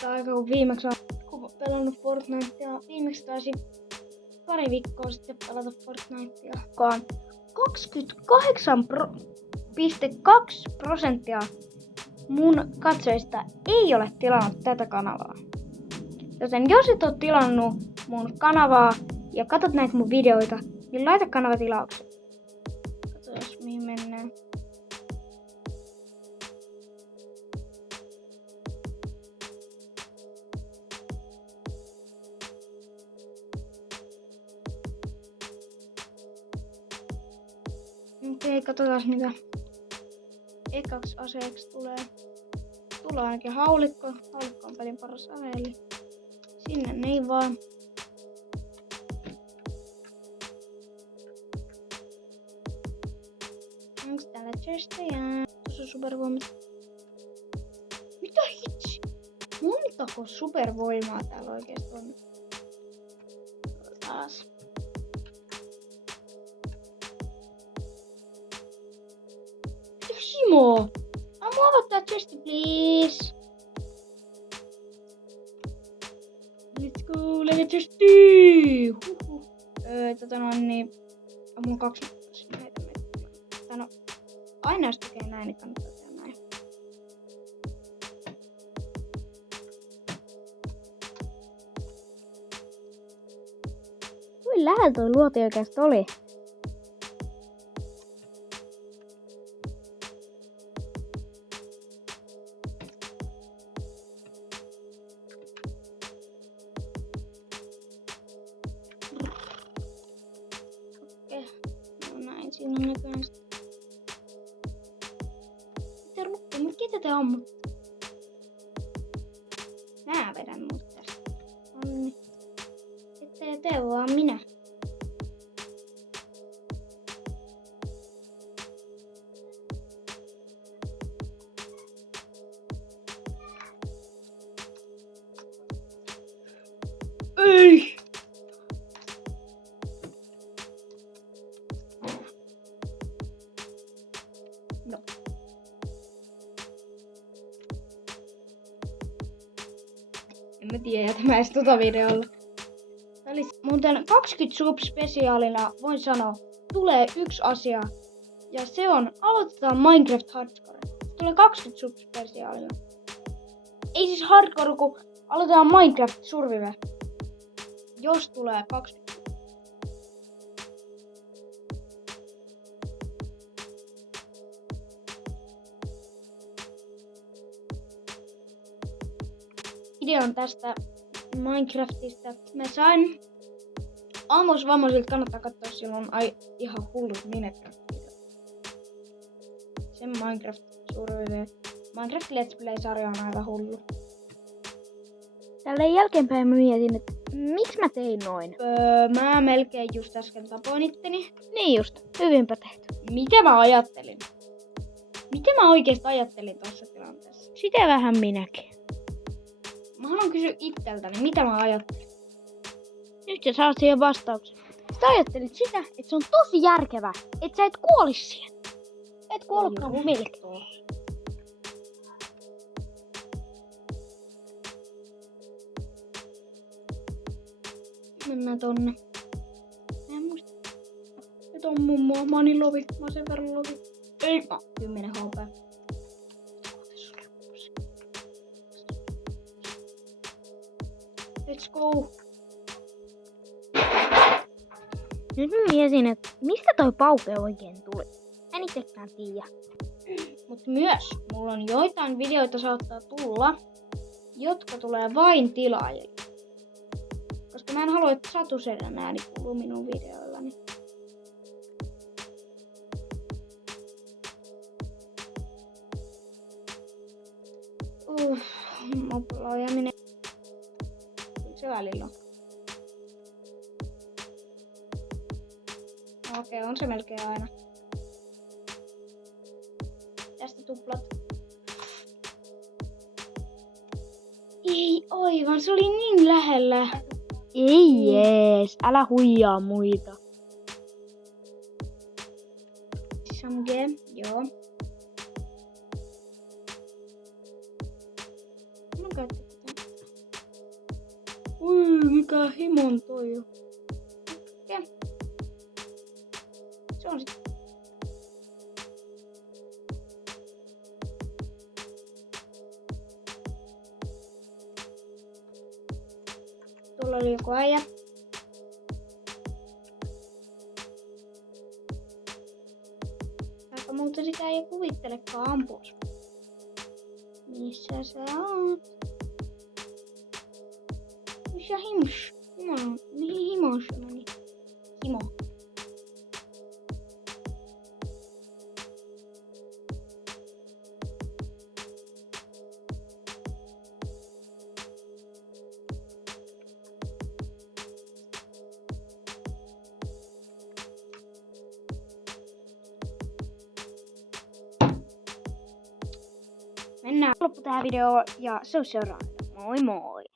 pitkä aika, kun viimeksi olen pelannut Fortnitea. Viimeksi taisin pari viikkoa sitten pelata Fortnitea. 28,2% mun katsojista ei ole tilannut tätä kanavaa. Joten jos et ole tilannut mun kanavaa ja katsot näitä mun videoita, niin laita kanava tilaukseen. Katsotaan mihin mennään. Okei, katsotaan mitä ekaksi aseeksi tulee. Tulee ainakin haulikko. Haulikko on pelin paras ase, eli sinne niin vaan. Onks täällä chestejä? Tuossa on supervoimat. Mitä hitsi? Montako supervoimaa täällä oikeesti on? Taas. Himo! Ammu avata chesti, please! Let's go, lähde chesti! Niin... Mulla on 2 näitä. No, aina jos tekee näin, niin kannattaa tehdä näin. Kuin lähellä toi luoti oikeesti oli. Siinä on näköinen. Ketä te ammutte? Mä vedän mut tästä. Onni. Ettei tee vaan minä. Ei! No. En mä tiedä, jätä mä edes tota videolla. Tää oli muuten 20 sub-spesiaalina, voin sanoa, tulee yksi asia. Ja se on, aloitetaan Minecraft Hardcore. Tulee 20 sub-spesiaalina. Ei siis Hardcore, kun aloitetaan Minecraft Survive. Jos tulee 20. Videon tästä Minecraftista. Mä sain Amos Vammosilta, kannattaa katsoa, silloin ihan hullut Minecraft-videot. Sen Minecraft Survive. Minecraft Let's Play-sarja on aivan hullu. Tälleen jälkeenpäin mä mietin, että miksi mä tein noin? Mä melkein just äsken tapoin itteni. Niin just, hyvinpä tehty. Mitä mä ajattelin? Mitä mä oikeesti ajattelin tossa tilanteessa? Sitä vähän minäkin. Mä haluan kysyä itseltäni, mitä mä ajattelin. Nyt sä saat siihen vastauksen. Sä ajattelit sitä, että se on tosi järkevää, että sä et kuolis siihen. Et kuollutkaan mun melkein. Mennään tonne. Mä en muista. Nyt on mummoa. Mä oon niin lovi. Mä oon sen verran lovi. Ei. 10 HP. Let's go. Nyt mä mietin, että mistä toi pauke oikein tuli. En itsekään tiedä. Mut myös mulla on joitain videoita saattaa tulla, jotka tulee vain tilaajille. Koska mä en halua, että Satusedän ääni kuuluu minun videoillani. Moploajaminen. Se välillä on. Okei, on se melkein aina. Tästä tuplat. Ei aivan, se oli niin lähellä. Ei jees, älä huijaa muita. Samge, joo. Mun käyttää tätä. Mikä himon toi on. Okei. Se on sit. Tuolla oli joku äijä. Vaikka muuta sitä ei kuvittelekaan ampuas. Missä sä oot? Missä himus? Mihin himos meni? Himo. Mennään loppu tähän videoon ja se on seuraava. Moi moi!